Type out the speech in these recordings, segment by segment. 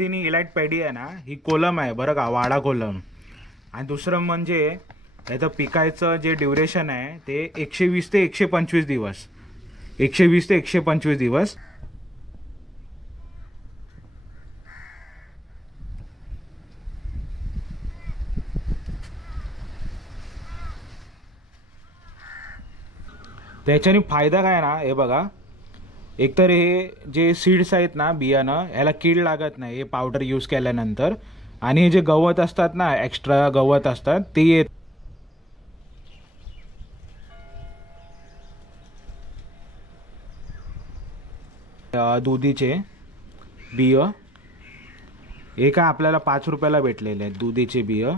Nandini elite paddy आहे ना, ही कोलम आहे बरं का, वाडा कोलम. आणि दुसरं म्हणजे याचं पिकायचं जे ड्युरेशन आहे ते 120 ते 125 दिवस, 120 ते 125 दिवस. त्याच्याने फायदा काय ना, हे बघा, एकतर हे जे सीड्स आहेत ना, बियाणं, याला कीड लागत नाही हे पावडर यूज केल्यानंतर. आणि हे जे गवत असतात ना, एक्स्ट्रा गवत असतात ते येत. दुधीचे बिय हे काय आपल्याला 5 रुपयाला भेटलेले आहेत दुधीचे बिय.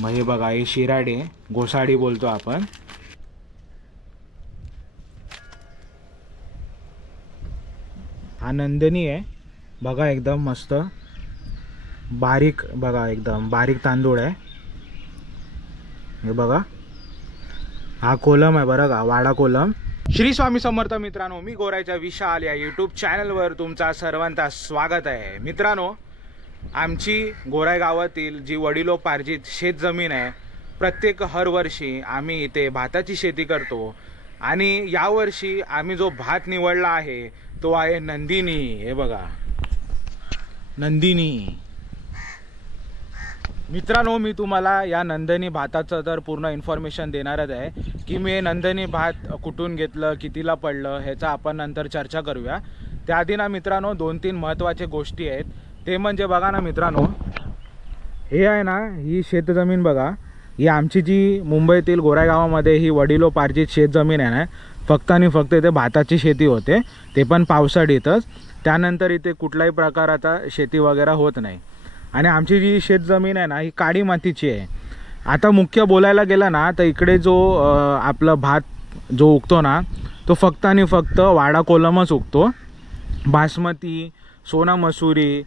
मग हे बघा, हे शिराडे, घोसाडी बोलतो आपण. हा नंदिनी आहे बघा, एकदम मस्त बारीक, बघा एकदम बारीक तांदूळ आहे हे बघा. हा कोलम आहे बरं का, वाडा कोलम. श्री स्वामी समर्थ मित्रांनो, मी गोरायचा विशाल या यूट्यूब चॅनलवर तुमचा सर्वांचा स्वागत आहे. मित्रांनो, आमची गोराय गावातील जी वडिलोपार्जित शेत जमीन आहे, प्रत्येक हरवर्षी आम्ही इथे भाताची शेती करतो. आणि यावर्षी आम्ही जो भात निवडला आहे तो आहे नंदिनी. हे बघा, नंदिनी. मित्रांनो, मी तुम्हाला या नंदिनी भाताचं तर पूर्ण इन्फॉर्मेशन देणारच आहे की मी नंदिनी भात कुठून घेतलं, कितीला पडलं, ह्याचा आपण नंतर चर्चा करूया. त्याआधी ना मित्रांनो, 2-3 महत्त्वाच्या गोष्टी आहेत. ते म्हणजे बघा ना मित्रांनो, हे आहे ना, ही शेतजमीन बघा, ही आमची जी मुंबईतील गोराय गावामध्ये ही वडिलोपार्जित शेतजमीन आहे ना, फक्त आणि फक्त इथे भाताची शेती होते, ते पण पावसाळीतच. त्यानंतर इथे कुठल्याही प्रकाराचा शेती वगैरे होत नाही. आणि आमची जी शेतजमीन आहे ना, ही काळी मातीची आहे. आता मुख्य बोलायला गेला ना, तर इकडे जो आपला भात जो उगतो ना, तो फक्त आणि फक्त वाडा कोलमच उगतो. बासमती, सोना मसुरी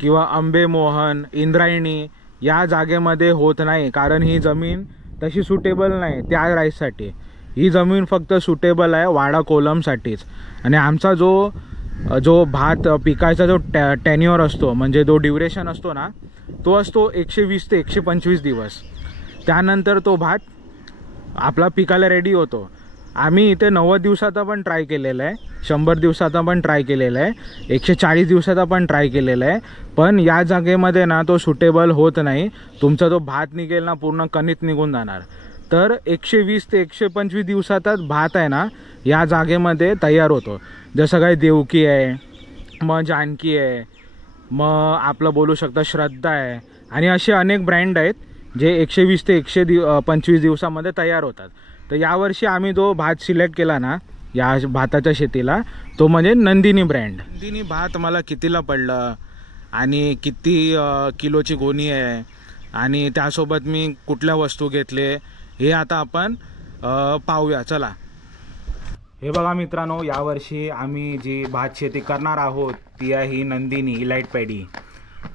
किंवा अंबे मोहन, इंद्रायणी या जागेमध्ये होत नाही, कारण ही जमीन तशी सुटेबल नाही त्या राईससाठी. ही जमीन फक्त सुटेबल आहे वाडा कोलमसाठीच. आणि आमचा जो भात पिकायचा जो टेन्युअर असतो, म्हणजे जो ड्युरेशन असतो ना, तो असतो 120 ते 125 दिवस. त्यानंतर तो भात आपला पिकायला रेडी होतो. आम्ही इथे 90 दिवसाचा पण ट्राय केलेला आहे, 100 दिवसाचा पण ट्राय केलेला आहे, 140 दिवसाचा पण ट्राय केलेला आहे. पण या जागेमध्ये ना तो सुटेबल होत नाही. तुमचा जो भात निघेल ना, पूर्ण कणित निघून जाणार. तर 120 ते 125 दिवसातच भात आहे ना या जागेमध्ये तयार होतो. जसं काय देवकी आहे, मग जानकी आहे, मग आपलं बोलू शकता श्रद्धा आहे, आणि असे अनेक ब्रँड आहेत जे 120 ते 125 दिवसामध्ये तयार होतात. तर यावर्षी आम्ही जो भात सिलेक्ट केला ना या भाताच्या शेतीला, तो म्हणजे नंदिनी ब्रँड. नंदिनी भात मला कितीला पडलं आणि किती किलोची गोणी आहे आणि त्यासोबत मी कुठल्या वस्तू घेतले हे आता आपण पाहूया, चला. हे बघा मित्रांनो, यावर्षी आम्ही जी भात शेती करणार आहोत ती आहे ही नंदिनी इलाइट पॅडी.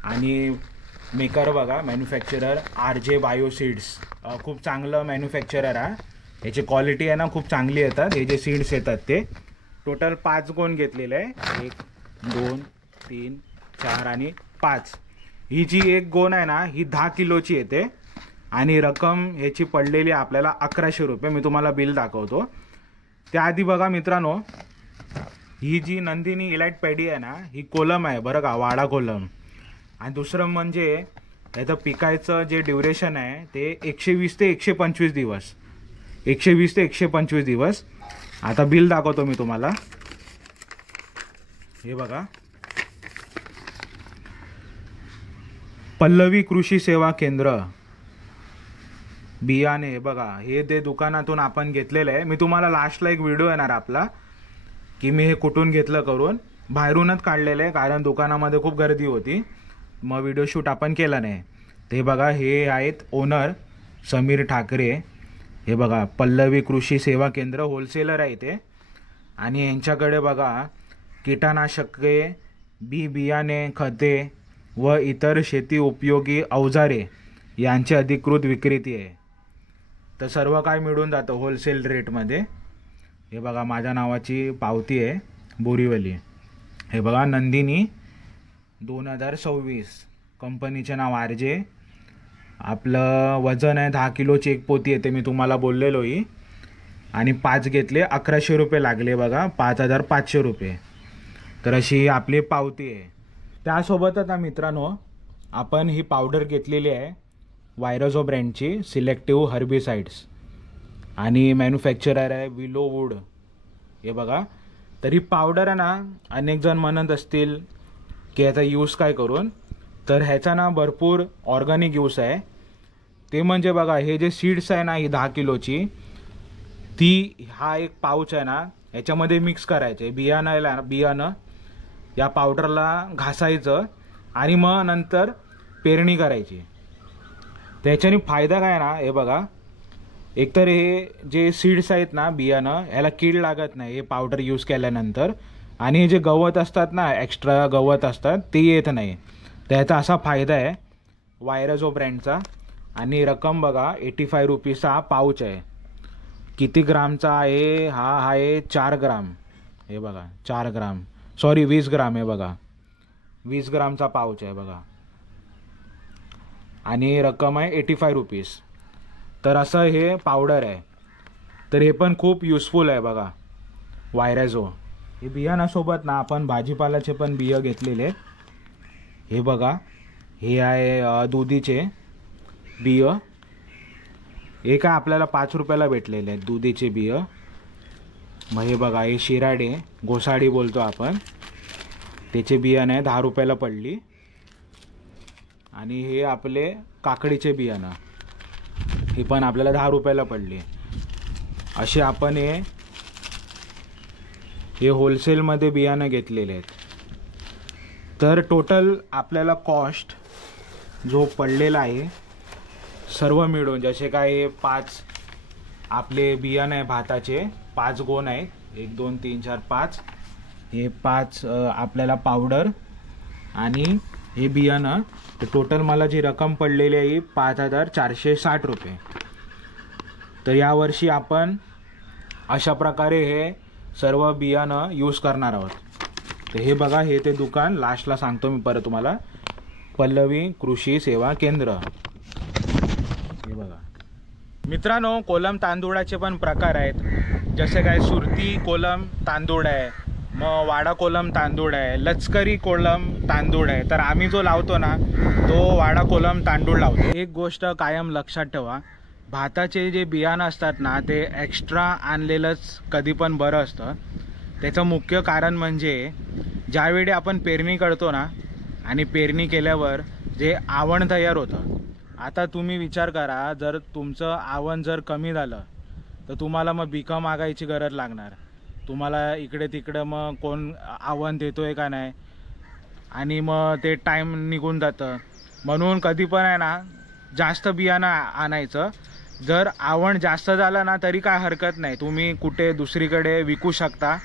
आणि मेकर बघा, मॅन्युफॅक्चरर RJ बायोसीड्स, खूप चांगलं मॅन्युफॅक्चरर आहे. याची क्वालिटी आहे ना खूप चांगली येतात. हे जे सीड्स येतात ते टोटल 5 गोण घेतलेले आहे, 1 2 3 4 आणि 5. ही जी एक गोण आहे ना, ही 10 किलोची येते. आणि रक्कम ह्याची पडलेली आपल्याला 1100 रुपये. मी तुम्हाला बिल दाखवतो. त्याआधी बघा मित्रांनो, ही जी नंदिनी इलाइट पॅडी आहे ना, ही कोलम आहे बरं का, वाडा कोलम. आणि दुसरं म्हणजे याचं पिकायचं जे ड्युरेशन आहे ते 120 ते 125 दिवस, 120 ते 125 दिवस. आता बिल दाखवतो मी तुम्हाला. हे बघा, पल्लवी कृषी सेवा केंद्र बियाणे. हे बघा, हे ते दुकानातून आपण घेतलेलं आहे. मी तुम्हाला लास्टला एक व्हिडिओ येणार आपला की मी हे कुठून घेतलं करून. बाहेरूनच काढलेलं आहे कारण दुकानामध्ये खूप गर्दी होती, मग व्हिडिओ शूट आपण केला नाही. ते बघा, हे आहेत ओनर समीर ठाकरे. हे बघा, पल्लवी कृषी सेवा केंद्र होलसेलर आहे ते. आणि यांच्याकडे बघा कीटकनाशके, बियाणे, खते व इतर शेती उपयोगी अवजारे यांची अधिकृत विक्रेती आहे. तर सर्व काय मिळून जातं होलसेल रेटमध्ये. हे बघा, माझ्या नावाची पावती आहे बोरीवली. हे बघा, नंदिनी 2026, कंपनीचे नाव RJ. आपलं वजन आहे 10 किलोची एक पोती येते, मी तुम्हाला बोललेलो ही. आणि 5 घेतले, 1100 रुपये लागले बघा, 5500 रुपये. तर अशी आपली पावती आहे. त्यासोबतच ना मित्रांनो, आपण ही पावडर घेतलेली आहे वायरोझो ब्रँडची, सिलेक्टिव्ह हर्बिसाइड्स, आणि मॅन्युफॅक्चरर आहे विलोवूड. हे बघा. तर ही पावडर आहे ना, अनेक जण म्हणत असतील की याचा यूज काय करून, तर ह्याचा ना भरपूर ऑर्गॅनिक यूज आहे. ते म्हणजे बघा, हे जे सीड्स आहे ना, ही 10 किलोची, ती हा एक पाऊच आहे ना, ह्याच्यामध्ये मिक्स करायचे. बियाणं या पावडरला घासायचं आणि मग नंतर पेरणी करायची. त्याच्याने फायदा काय ना, हे बघा, एकतर हे जे सीड्स आहेत ना, बियाणं, याला कीड लागत नाही हे पावडर यूज केल्यानंतर. आणि हे जे गवत असतात ना, एक्स्ट्रा गवत असतात, ते येत नाही. त्याचा असा फायदा आहे वायरोझो ब्रँडचा. आणि रक्कम बघा, 85 रुपीजचा हा पाऊच आहे. किती ग्रामचा आहे हा? आहे 4 ग्राम. हे बघा, 4 ग्राम, सॉरी 20 ग्राम. हे बघा, 20 ग्रामचा पाऊच आहे बघा. आणि रक्कम आहे 85 रुपीज. तर असं हे पावडर आहे. तर हे पण खूप युजफुल आहे बघा, वायरोझो. हे बियाणासोबत ना आपण भाजीपाल्याचे पण बिया घेतलेले आहेत. हे बघा, हे आहे दुधीचे बिय. हे काय आपल्याला 5 रुपयाला भेटलेले आहेत दुधीचे बिय. मग हे बघा, हे शिराडे, घोसाडी बोलतो आपण, त्याचे बियाणं आहे 10 रुपयाला पडली. आणि हे आपले काकडीचे बियाणं, हे पण आपल्याला 10 रुपयाला पडली. असे आपण हे होलसेलमध्ये बियाणं घेतलेले आहेत. तर टोटल आपल्याला कॉस्ट जो पडलेला आहे सर्व मिळून, जसे काय 5 आपले बियाणं आहे भाताचे, 5 गोण आहेत, 1 2 3 4 5. हे 5 आपल्याला पावडर आणि हे बियाणं, तर टोटल मला जी रक्कम पडलेली आहे 5460 रुपये. तर यावर्षी आपण अशा प्रकारे हे सर्व बियाणं यूज करणार आहोत. तर हे बघा, हे ते दुकान लास्टला सांगतो मी परत तुम्हाला, पल्लवी कृषी सेवा केंद्र. हे बघा मित्रांनो, कोलम तांदूळाचे पण प्रकार आहेत. जसे काय सुरती कोलम तांदूळ आहे, मग वाडा कोलम तांदूळ आहे, लचकरी कोलम तांदूळ आहे. तर आम्ही जो लावतो ना, तो वाडा कोलम तांदूळ लावतो. एक गोष्ट कायम लक्षात ठेवा, भाताचे जे बियाणं असतात ना, ते एक्स्ट्रा आणलेलंच कधी पण बरं असतं. त्याचं मुख्य कारण म्हणजे ज्यावेळी आपण पेरणी करतो ना, आणि पेरणी केल्यावर जे आवण तयार होतं. आता तुम्ही विचार करा, जर तुमचं आवण जर कमी झालं तर तुम्हाला मग बिका मागायची गरज लागणार. तुम्हाला इकडे तिकडं मग कोण आवण देतोय का नाही, आणि मग ते टाईम निघून जातं. म्हणून कधी पण आहे ना, जास्त बियाणं आणायचं. जर आवण जास्त झालं ना, तरी काय हरकत नाही, तुम्ही कुठे दुसरीकडे विकू शकता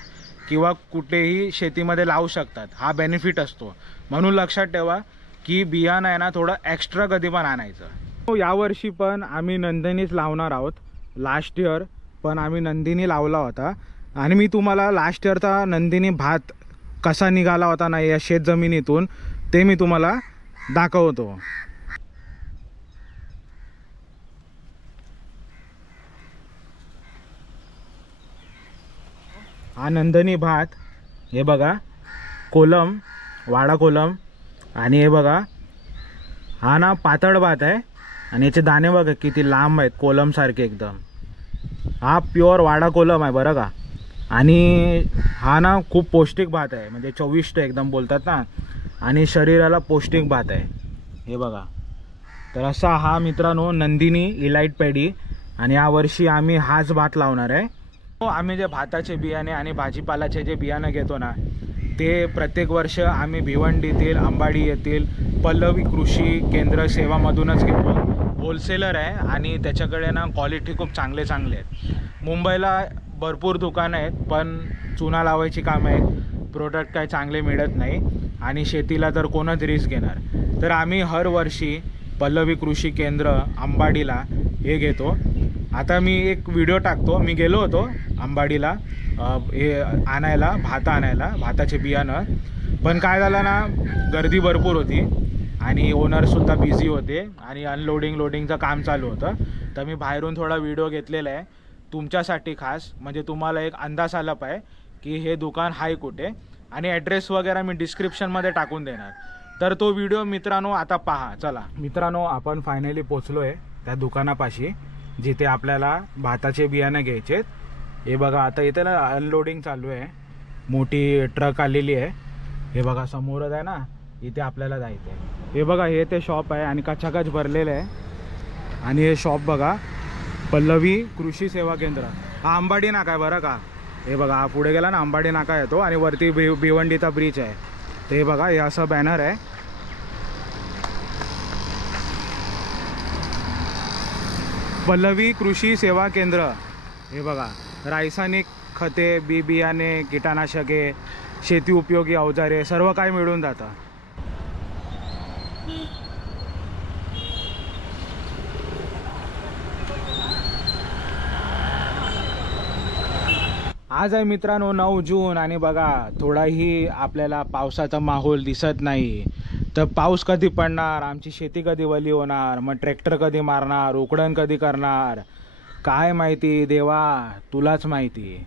किंवा कुठेही शेतीमध्ये लावू शकतात. हा बेनिफिट असतो. म्हणून लक्षात ठेवा की बियाणं आहे ना, थोडं एक्स्ट्रा कधी पण आणायचं. यावर्षी पण आम्ही नंदिनीच लावणार आहोत. लास्ट इयर पण आम्ही नंदिनी लावला होता. आणि मी तुम्हाला लास्ट इयरचा नंदिनी भात कसा निघाला होता ना या शेत जमिनीतून, ते मी तुम्हाला दाखवतो. हा नंदिनी भात, हे बघा, कोलम, वाडा कोलम. आणि हे बघा, हा ना पातळ भात आहे. आणि याचे दाणे बघा किती लांब आहेत, कोलमसारखे एकदम. हा प्युअर वाडा कोलम आहे बरं का. आणि हा ना खूप पौष्टिक भात आहे, म्हणजे चविष्ट एकदम बोलतात ना, आणि शरीराला पौष्टिक भात आहे. हे बघा. तर असा हा मित्रांनो नंदिनी इलाइट पॅडी. आणि यावर्षी आम्ही हाच भात लावणार आहे. आम्ही जे भाताचे बियाणे आणि भाजीपाल्याचे जे बियाणं घेतो ना, ते प्रत्येक वर्ष आम्ही भिवंडीतील, अंबाडी येथील पल्लवी कृषी केंद्र सेवामधूनच घेतो. होलसेलर आहे आणि त्याच्याकडे ना क्वालिटी खूप चांगले आहेत. मुंबईला भरपूर दुकानं आहेत, पण चुना लावायची कामं आहेत, प्रोडक्ट काय चांगले मिळत नाही. आणि शेतीला तर कोणच रिस्क घेणार. तर आम्ही हर वर्षी पल्लवी कृषी केंद्र अंबाडीला हे घेतो. आता मी एक व्हिडिओ टाकतो. मी गेलो होतो अंबाडीला हे आणायला, भाताचे बियाणं. पण काय झालं ना, गर्दी भरपूर होती आणि ओनरसुद्धा बिझी होते आणि लोडिंगचं काम चालू होतं. तर मी बाहेरून थोडा व्हिडिओ घेतलेला आहे तुमच्यासाठी खास, म्हणजे तुम्हाला एक अंदाज आला पाहिजे की हे दुकान आहे कुठे, आणि ॲड्रेस वगैरे मी डिस्क्रिप्शनमध्ये टाकून देणार. तर तो व्हिडिओ मित्रांनो आता पहा. चला मित्रांनो, आपण फायनली पोचलो आहे त्या दुकानापाशी जिथे आपल्याला भाताचे बियाणे घ्यायचे. हे बघा, आता इथे ना अनलोडिंग चालू आहे, मोठी ट्रक आलेली आहे. हे बघा समोरच आहे ना, इथे आपल्याला जायचं आहे. हे बघा, हे ते शॉप आहे आणि कचाकच भरलेलं आहे. आणि हे शॉप बघा, पल्लवी कृषी सेवा केंद्र. हा अंबाडी नाका आहे बरं का. हे बघा, हा पुढे गेला ना अंबाडी नाका येतो आणि वरती भिवंडीचा ब्रिज आहे. ते बघा, हे असं बॅनर आहे. पल्लवी कृषी सेवा केंद्र. हे बघा, रासायनिक खते, बी बियाणे, कीटकनाशके, शेती उपयोगी अवजारे सर्व काही मिळून जातं. आज आहे मित्रांनो 9 जून आणि बघा, थोडाही आपल्याला पावसाचा माहोल दिसत नाही. तर पाऊस कधी पडणार, आमची शेती कधी वली होणार, मग ट्रॅक्टर कधी मारणार, उकडण कधी करणार, काय माहिती देवा, तुलाच माहिती.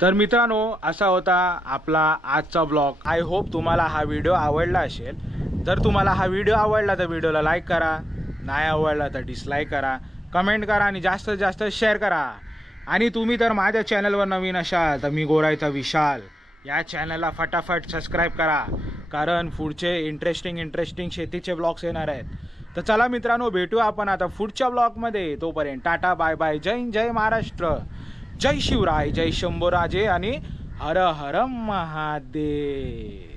तर मित्रांनो, असा होता आपला आजचा ब्लॉग. आय होप तुम्हाला हा व्हिडिओ आवडला असेल. जर तुम्हाला हा व्हिडिओ आवडला तर व्हिडिओला लाईक करा, नाही आवडला तर डिसलाईक करा, कमेंट करा आणि जास्तीत जास्त शेअर करा. आणि तुम्ही तर माझ्या चॅनलवर नवीन असाल तर मी गोरायचा विशाल या चॅनलला फटाफट सबस्क्राईब करा, कारण पुढचे इंटरेस्टिंग शेतीचे ब्लॉग्स येणार आहेत. तर चला मित्रांनो, भेटू आपण आता पुढच्या ब्लॉगमध्ये. तोपर्यंत टाटा, बाय बाय, जय हिंद, जय महाराष्ट्र, जय शिवराय, जय शंभूराजे आणि हर हर महादेव.